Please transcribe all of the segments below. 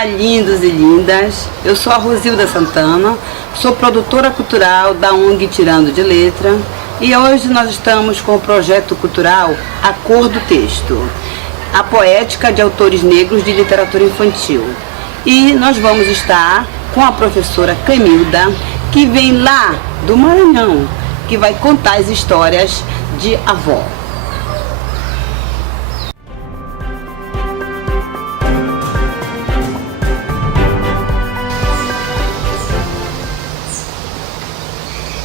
Olá, lindos e lindas. Eu sou a Rosilda Santana, sou produtora cultural da ONG Tirando de Letra e hoje nós estamos com o projeto cultural A Cor do Texto, a poética de autores negros de literatura infantil. E nós vamos estar com a professora Clemilda, que vem lá do Maranhão, que vai contar as histórias de avó.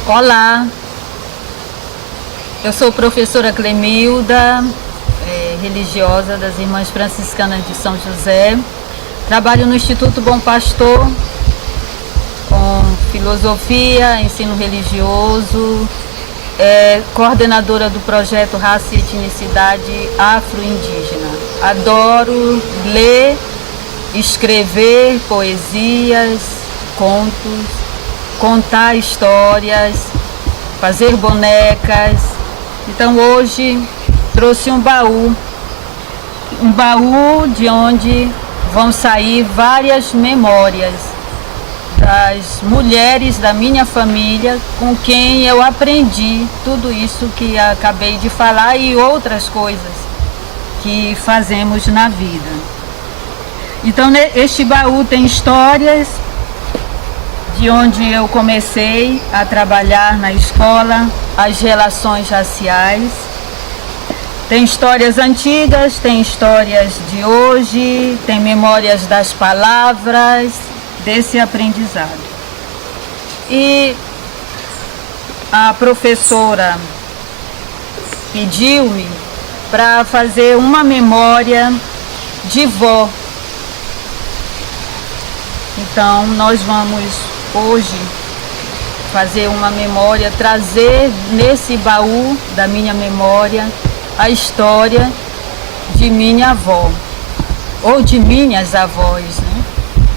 Olá, eu sou professora Clemilda, religiosa das Irmãs Franciscanas de São José. Trabalho no Instituto Bom Pastor com filosofia, ensino religioso, coordenadora do projeto Raça e Etnicidade Afro-Indígena. Adoro ler, escrever poesias, contos, contar histórias, fazer bonecas. Então hoje trouxe um baú de onde vão sair várias memórias das mulheres da minha família com quem eu aprendi tudo isso que acabei de falar e outras coisas que fazemos na vida. Então este baú tem histórias de onde eu comecei a trabalhar na escola, as relações raciais. Tem histórias antigas, tem histórias de hoje, tem memórias das palavras, desse aprendizado. E a professora pediu-me para fazer uma memória de vó. Então nós vamos hoje fazer uma memória, trazer nesse baú da minha memória a história de minha avó, ou de minhas avós, né?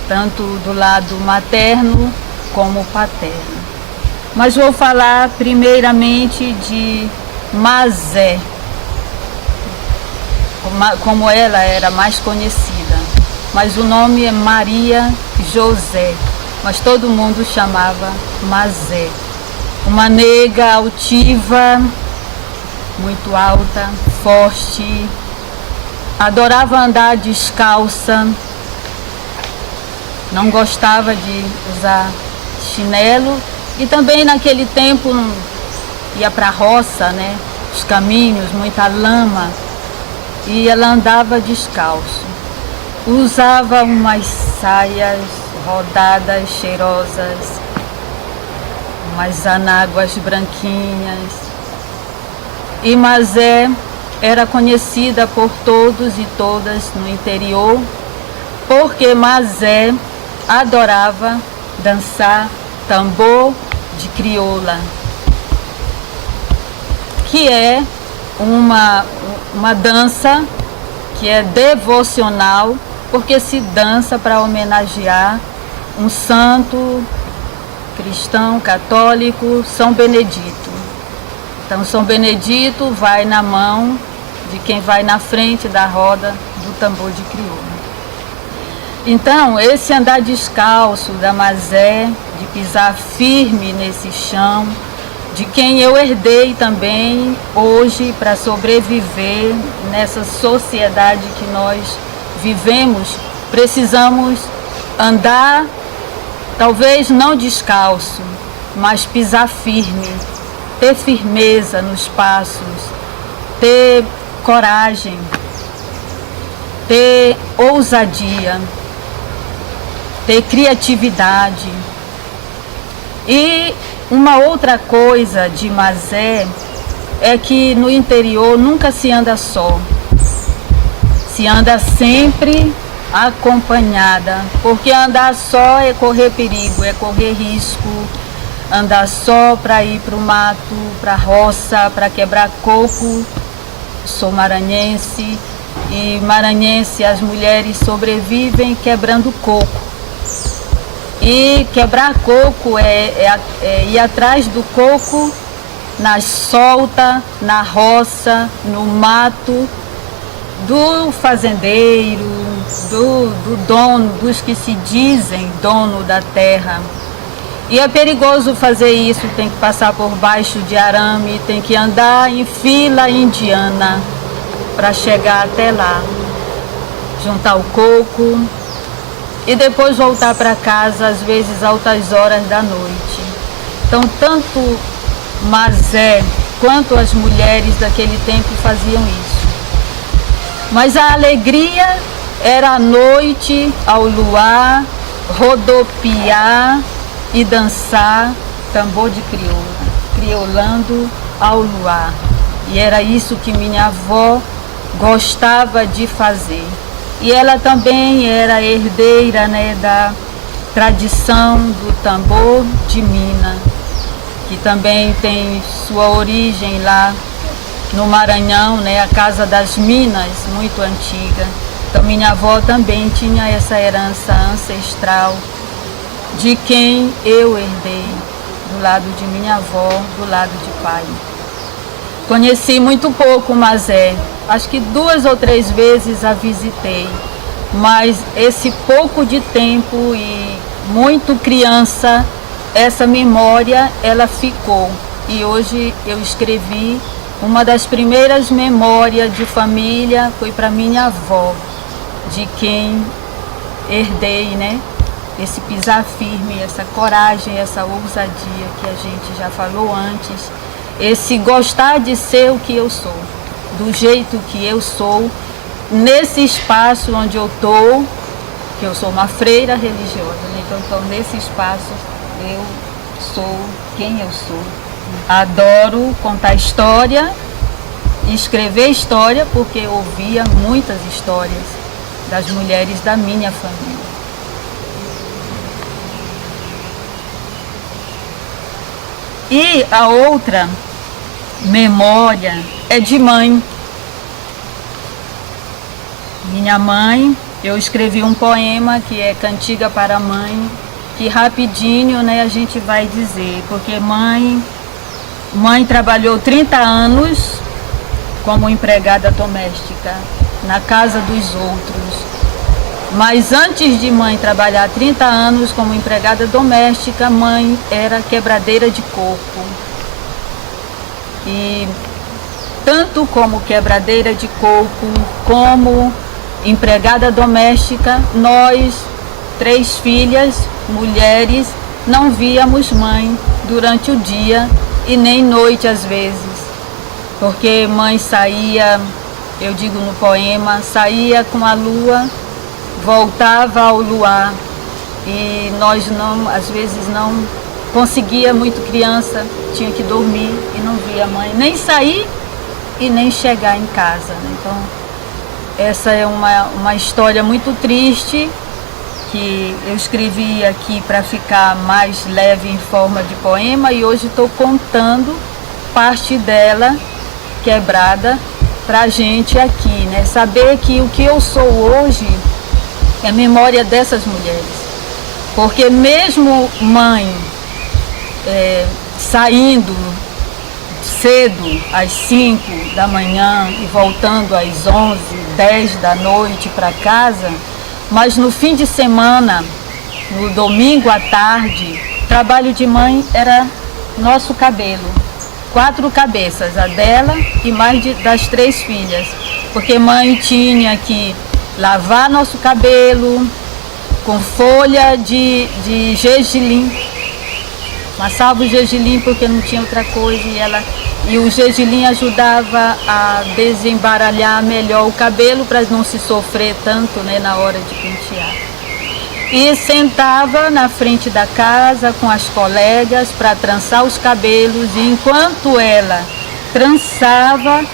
Tanto do lado materno como paterno. Mas vou falar primeiramente de Mazé, como ela era mais conhecida, mas o nome é Maria José, mas todo mundo chamava Mazé. Uma nega altiva, muito alta, forte, adorava andar descalça, não gostava de usar chinelo e também naquele tempo ia para a roça, né? Os caminhos, muita lama, e ela andava descalço. Usava umas saias rodadas, cheirosas, umas anáguas branquinhas. E Mazé era conhecida por todos e todas no interior, porque Mazé adorava dançar tambor de crioula, que é uma dança que é devocional, porque se dança para homenagear um santo cristão católico, São Benedito. Então São Benedito vai na mão de quem vai na frente da roda do tambor de crioula. Então esse andar descalço da Mazé, de pisar firme nesse chão, de quem eu herdei também hoje para sobreviver nessa sociedade que nós vivemos, precisamos andar, talvez não descalço, mas pisar firme, ter firmeza nos passos, ter coragem, ter ousadia, ter criatividade. E uma outra coisa de Mazé é que no interior nunca se anda só. Se anda sempre acompanhada, porque andar só é correr perigo, é correr risco. Andar só para ir para o mato, para a roça, para quebrar coco. Sou maranhense e maranhense as mulheres sobrevivem quebrando coco. E quebrar coco é ir atrás do coco na solta, na roça, no mato, do fazendeiro, do dono, dos que se dizem dono da terra. E é perigoso fazer isso, tem que passar por baixo de arame, tem que andar em fila indiana para chegar até lá, juntar o coco e depois voltar para casa, às vezes altas horas da noite. Então, tanto Mazé quanto as mulheres daquele tempo faziam isso. Mas a alegria era à noite, ao luar, rodopiar e dançar tambor de crioula, criolando ao luar. E era isso que minha avó gostava de fazer. E ela também era herdeira, né, da tradição do tambor de Minas, que também tem sua origem lá no Maranhão, né, a Casa das Minas, muito antiga. Então minha avó também tinha essa herança ancestral de quem eu herdei, do lado de minha avó, do lado de pai. Conheci muito pouco Mazé, acho que 2 ou 3 vezes a visitei, mas esse pouco de tempo e muito criança, essa memória, ela ficou. E hoje eu escrevi uma das primeiras memórias de família, foi para minha avó, de quem herdei, né? Esse pisar firme, essa coragem, essa ousadia que a gente já falou antes, esse gostar de ser o que eu sou, do jeito que eu sou, nesse espaço onde eu estou, que eu sou uma freira religiosa, né? Então nesse espaço eu sou quem eu sou. Adoro contar história, escrever história, porque eu ouvia muitas histórias das mulheres da minha família. E a outra memória é de mãe. Minha mãe, eu escrevi um poema que é Cantiga para a Mãe, que rapidinho, né, a gente vai dizer, porque mãe trabalhou 30 anos como empregada doméstica na casa dos outros. Mas antes de mãe trabalhar 30 anos como empregada doméstica, mãe era quebradeira de coco. E tanto como quebradeira de coco, como empregada doméstica, nós, 3 filhas, mulheres, não víamos mãe durante o dia e nem noite às vezes. Porque mãe saía, eu digo no poema, saía com a lua, voltava ao luar, e nós não, às vezes não conseguia, muito criança, tinha que dormir e não via a mãe nem sair e nem chegar em casa. Então essa é uma história muito triste que eu escrevi aqui para ficar mais leve em forma de poema, e hoje estou contando parte dela quebrada para a gente aqui, né? Saber que o que eu sou hoje é memória dessas mulheres, porque mesmo mãe saindo cedo às 5 da manhã e voltando às 11, 10 da noite para casa, mas no fim de semana, no domingo à tarde, trabalho de mãe era nosso cabelo, 4 cabeças, a dela e mais das 3 filhas, porque mãe tinha que lavar nosso cabelo com folha de gergelim, amassava o gergelim porque não tinha outra coisa, e o gergelim ajudava a desembaralhar melhor o cabelo para não se sofrer tanto, né, na hora de pentear. E sentava na frente da casa com as colegas para trançar os cabelos, e enquanto ela trançava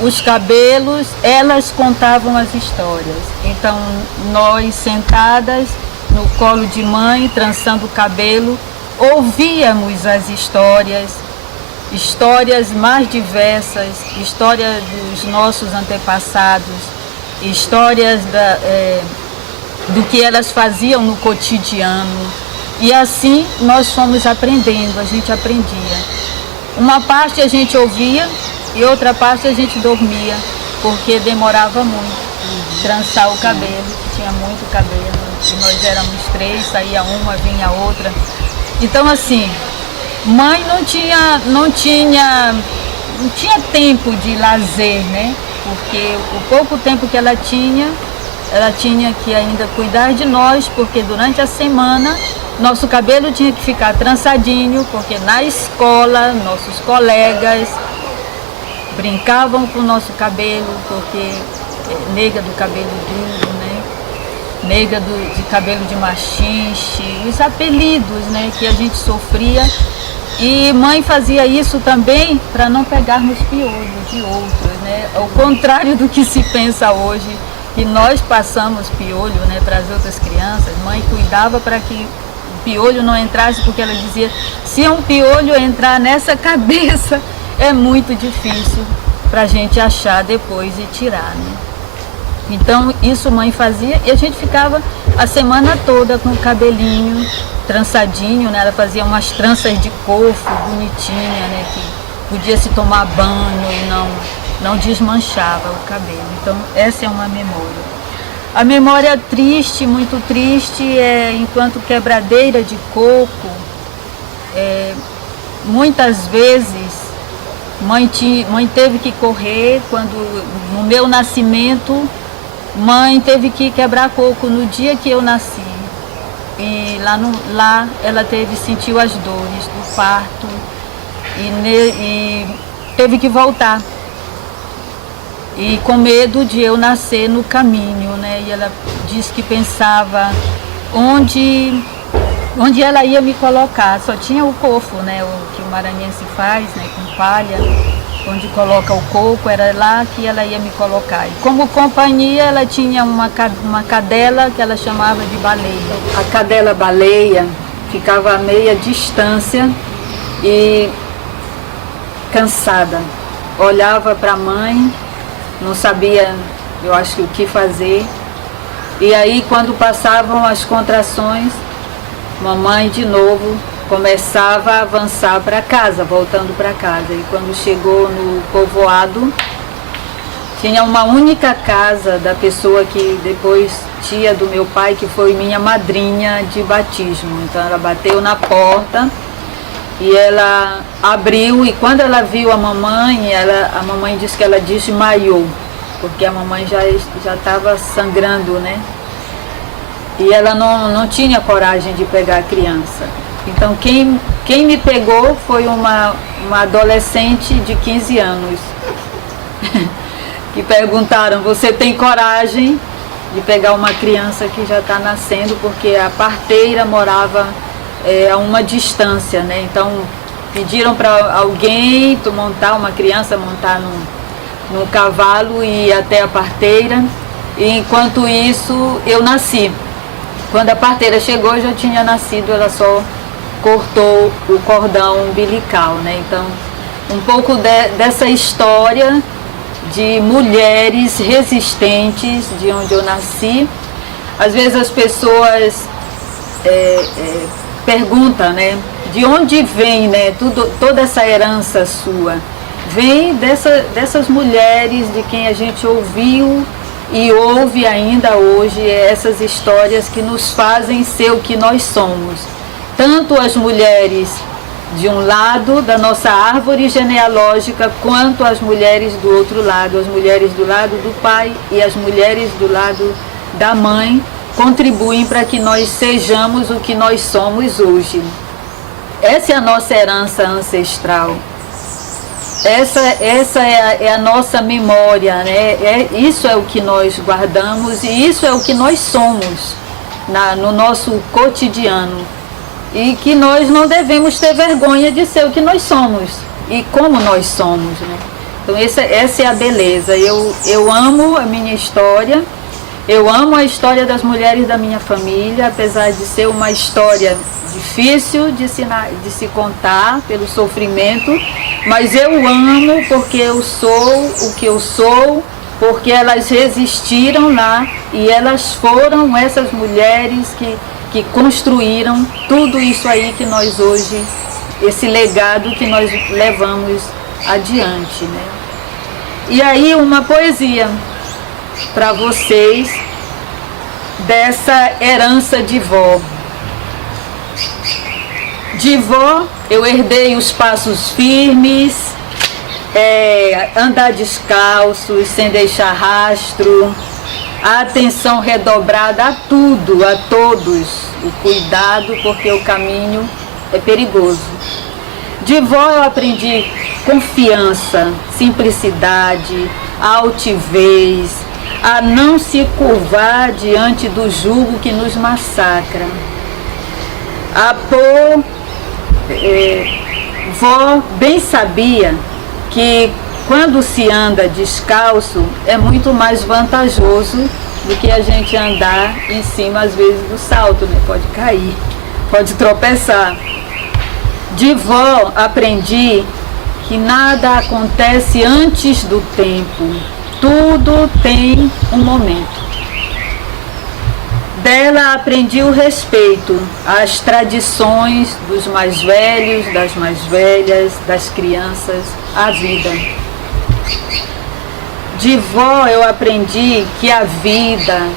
os cabelos, elas contavam as histórias. Então nós sentadas no colo de mãe, trançando o cabelo, ouvíamos as histórias mais diversas, histórias dos nossos antepassados, histórias do que elas faziam no cotidiano. E assim nós fomos aprendendo, a gente aprendia. Uma parte a gente ouvia e outra parte a gente dormia, porque demorava muito. trançar o cabelo, que tinha muito cabelo. E nós éramos 3, saía uma, vinha outra. Então assim, mãe não tinha tempo de lazer, né? Porque o pouco tempo que ela tinha que ainda cuidar de nós, porque durante a semana nosso cabelo tinha que ficar trançadinho, porque na escola nossos colegas brincavam com o nosso cabelo, porque nega do cabelo duro, né? Nega de cabelo de machixe, os apelidos, né, que a gente sofria. E mãe fazia isso também para não pegarmos piolho de outros, né? Ao contrário do que se pensa hoje, que nós passamos piolho, né, para as outras crianças. Mãe cuidava para que o piolho não entrasse, porque ela dizia, se um piolho entrar nessa cabeça, é muito difícil para a gente achar depois e tirar, né? Então isso mãe fazia e a gente ficava a semana toda com o cabelinho trançadinho, né? Ela fazia umas tranças de cofo bonitinha, né? Que podia se tomar banho e não desmanchava o cabelo. Então essa é uma memória. A memória triste, muito triste, é enquanto quebradeira de coco. Muitas vezes mãe teve que correr quando no meu nascimento. Mãe teve que quebrar coco no dia que eu nasci. E lá ela sentiu as dores do parto e teve que voltar. E com medo de eu nascer no caminho, né? E ela disse que pensava onde ela ia me colocar. Só tinha o cofo, né? O que o maranhense faz, né? Com palha. Onde coloca o coco, era lá que ela ia me colocar. E como companhia, ela tinha uma cadela que ela chamava de baleia. A cadela baleia ficava a meia distância e cansada. Olhava para a mãe, não sabia, eu acho, o que fazer. E aí, quando passavam as contrações, mamãe de novo começava a avançar para casa, voltando para casa. E quando chegou no povoado, tinha uma única casa da pessoa que depois, tia do meu pai, que foi minha madrinha de batismo. Então ela bateu na porta e ela abriu, e quando ela viu a mamãe disse que ela desmaiou, porque a mamãe já estava sangrando, né? E ela não tinha coragem de pegar a criança. Então quem me pegou foi uma adolescente de 15 anos. Que perguntaram, você tem coragem de pegar uma criança que já está nascendo? Porque a parteira morava a uma distância, né? Então pediram para alguém montar uma criança, montar num cavalo e ir até a parteira. E enquanto isso eu nasci. Quando a parteira chegou, eu já tinha nascido, ela só cortou o cordão umbilical, né? Então, um pouco dessa história de mulheres resistentes de onde eu nasci. Às vezes as pessoas perguntam, né? De onde vem, né? Toda essa herança sua? Vem dessas mulheres de quem a gente ouviu e ouve ainda hoje, essas histórias que nos fazem ser o que nós somos. Tanto as mulheres de um lado da nossa árvore genealógica, quanto as mulheres do outro lado, as mulheres do lado do pai e as mulheres do lado da mãe, contribuem para que nós sejamos o que nós somos hoje. Essa é a nossa herança ancestral. Essa é a nossa memória, né? Isso é o que nós guardamos e isso é o que nós somos no nosso cotidiano. E que nós não devemos ter vergonha de ser o que nós somos e como nós somos, né? Então essa é a beleza. Eu amo a minha história, eu amo a história das mulheres da minha família, apesar de ser uma história difícil de se contar pelo sofrimento, mas eu amo porque eu sou o que eu sou, porque elas resistiram lá e elas foram essas mulheres que construíram tudo isso aí que nós hoje, esse legado que nós levamos adiante, né? E aí uma poesia para vocês dessa herança de vó. De vó, eu herdei os passos firmes, andar descalço, sem deixar rastro, a atenção redobrada a tudo, a todos, o cuidado, porque o caminho é perigoso. De vó eu aprendi confiança, simplicidade, altivez, a não se curvar diante do jugo que nos massacra. Vó bem sabia que quando se anda descalço é muito mais vantajoso do que a gente andar em cima às vezes do salto, né? Pode cair, pode tropeçar. De vó aprendi que nada acontece antes do tempo, tudo tem um momento. Dela aprendi o respeito às tradições dos mais velhos, das mais velhas, das crianças, à vida. De vó eu aprendi que a vida,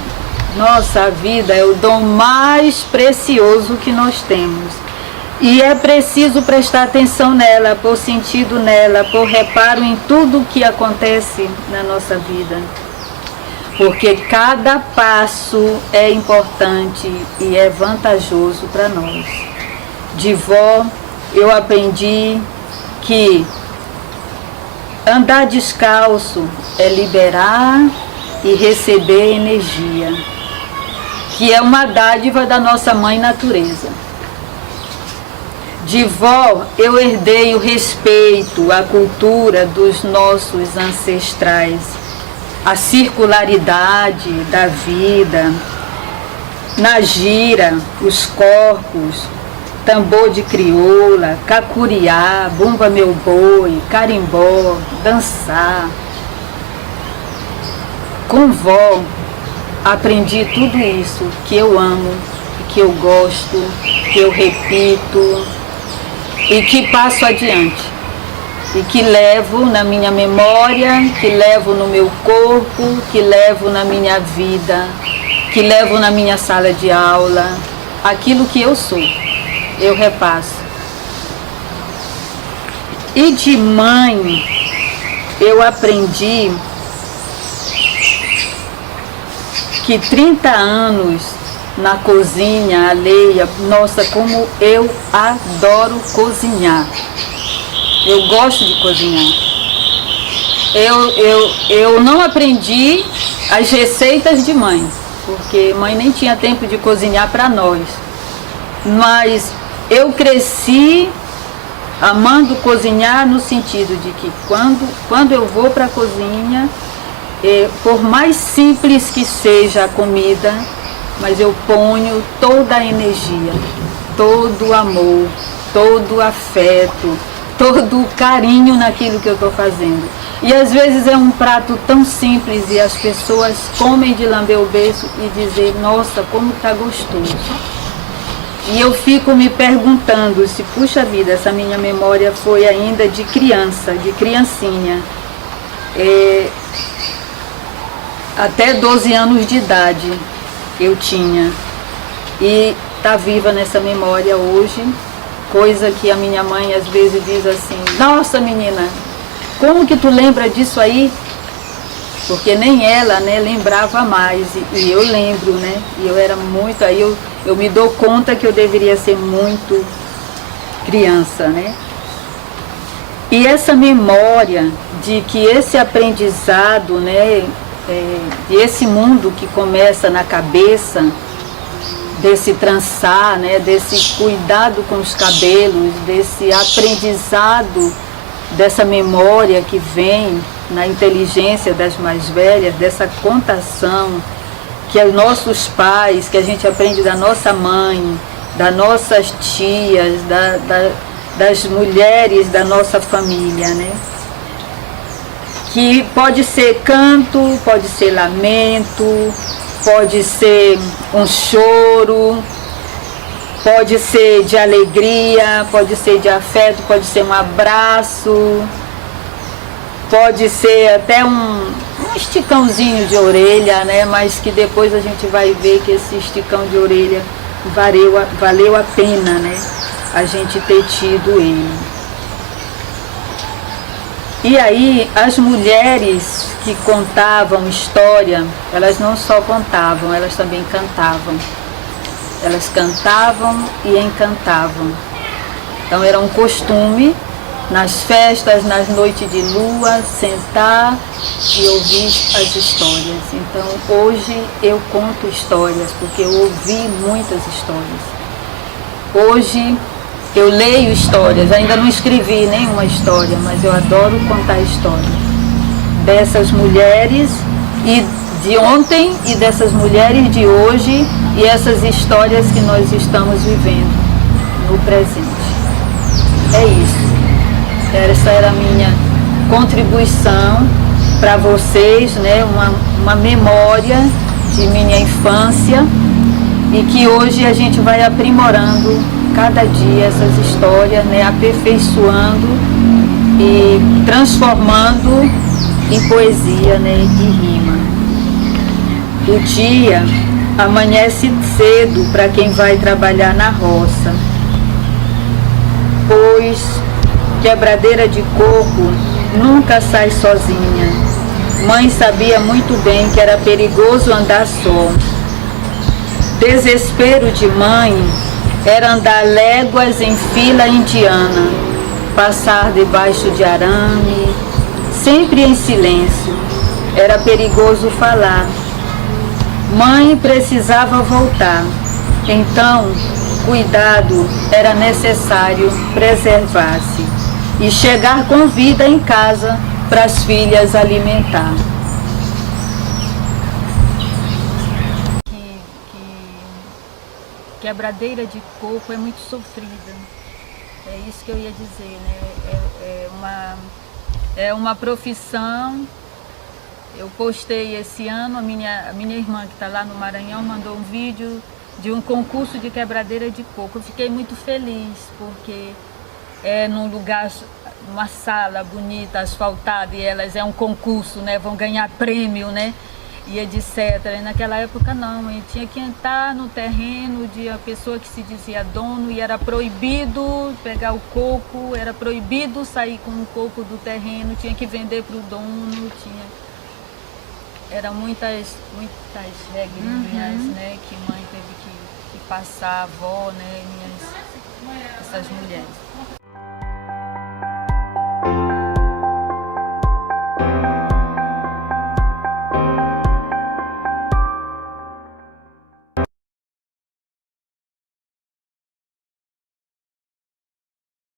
a vida é o dom mais precioso que nós temos. E é preciso prestar atenção nela, pôr sentido nela, pôr reparo em tudo o que acontece na nossa vida. Porque cada passo é importante e é vantajoso para nós. De vó, eu aprendi que andar descalço é liberar e receber energia, que é uma dádiva da nossa mãe natureza. De vó, eu herdei o respeito à cultura dos nossos ancestrais, a circularidade da vida, na gira, os corpos, tambor de crioula, cacuriá, bumba meu boi, carimbó, dançar. Com vó, aprendi tudo isso que eu amo, que eu gosto, que eu repito e que passo adiante. E que levo na minha memória, que levo no meu corpo, que levo na minha vida, que levo na minha sala de aula. Aquilo que eu sou, eu repasso. E de mãe, eu aprendi que 30 anos na cozinha alheia, nossa, como eu adoro cozinhar. Eu gosto de cozinhar. Eu não aprendi as receitas de mãe, porque mãe nem tinha tempo de cozinhar para nós. Mas eu cresci amando cozinhar no sentido de que quando eu vou para a cozinha, por mais simples que seja a comida, mas eu ponho toda a energia, todo o amor, todo o afeto, todo o carinho naquilo que eu estou fazendo. E às vezes é um prato tão simples e as pessoas comem de lamber o beiço e dizer, nossa, como está gostoso. E eu fico me perguntando se, puxa vida, essa minha memória foi ainda de criança, de criancinha. Até 12 anos de idade eu tinha. E está viva nessa memória hoje. Coisa que a minha mãe às vezes diz assim, nossa menina, como que tu lembra disso aí? Porque nem ela, né, lembrava mais, e eu lembro, né, e eu era muito, aí eu me dou conta que eu deveria ser muito criança, né. E essa memória de que esse aprendizado, né, de esse mundo que começa na cabeça, desse trançar, né, desse cuidado com os cabelos, desse aprendizado, dessa memória que vem na inteligência das mais velhas, dessa contação que os nossos pais, que a gente aprende da nossa mãe, das nossas tias, das mulheres da nossa família, né? Que pode ser canto, pode ser lamento, pode ser um choro, pode ser de alegria, pode ser de afeto, pode ser um abraço, pode ser até um um esticãozinho de orelha, né? Mas que depois a gente vai ver que esse esticão de orelha valeu a pena, né? A gente ter tido ele. E aí as mulheres que contavam história, elas não só contavam, elas também cantavam. Elas cantavam e encantavam. Então era um costume, nas festas, nas noites de lua, sentar e ouvir as histórias. Então hoje eu conto histórias, porque eu ouvi muitas histórias. Hoje eu leio histórias, ainda não escrevi nenhuma história, mas eu adoro contar histórias dessas mulheres e de ontem e dessas mulheres de hoje e essas histórias que nós estamos vivendo no presente. É isso. Essa era a minha contribuição para vocês, né? Uma memória de minha infância e que hoje a gente vai aprimorando cada dia essas histórias, né? Aperfeiçoando e transformando em poesia, né? E rima. O dia amanhece cedo para quem vai trabalhar na roça, pois quebradeira de coco nunca sai sozinha. Mãe sabia muito bem que era perigoso andar só. Desespero de mãe era andar léguas em fila indiana, passar debaixo de arame, sempre em silêncio. Era perigoso falar. Mãe precisava voltar. Então, cuidado era necessário preservar-se e chegar com vida em casa para as filhas alimentar. Quebradeira de coco é muito sofrida. É isso que eu ia dizer, né? É uma profissão. Eu postei esse ano, a minha irmã que está lá no Maranhão mandou um vídeo de um concurso de quebradeira de coco. Eu fiquei muito feliz, porque é num lugar, uma sala bonita, asfaltada, e elas é um concurso, né? Vão ganhar prêmio, né? E etc. E naquela época não, a gente tinha que entrar no terreno de a pessoa que se dizia dono e era proibido pegar o coco, era proibido sair com o coco do terreno, tinha que vender para o dono, eram muitas regrinhas, né, que mãe teve que passar, a avó, né, essas mulheres.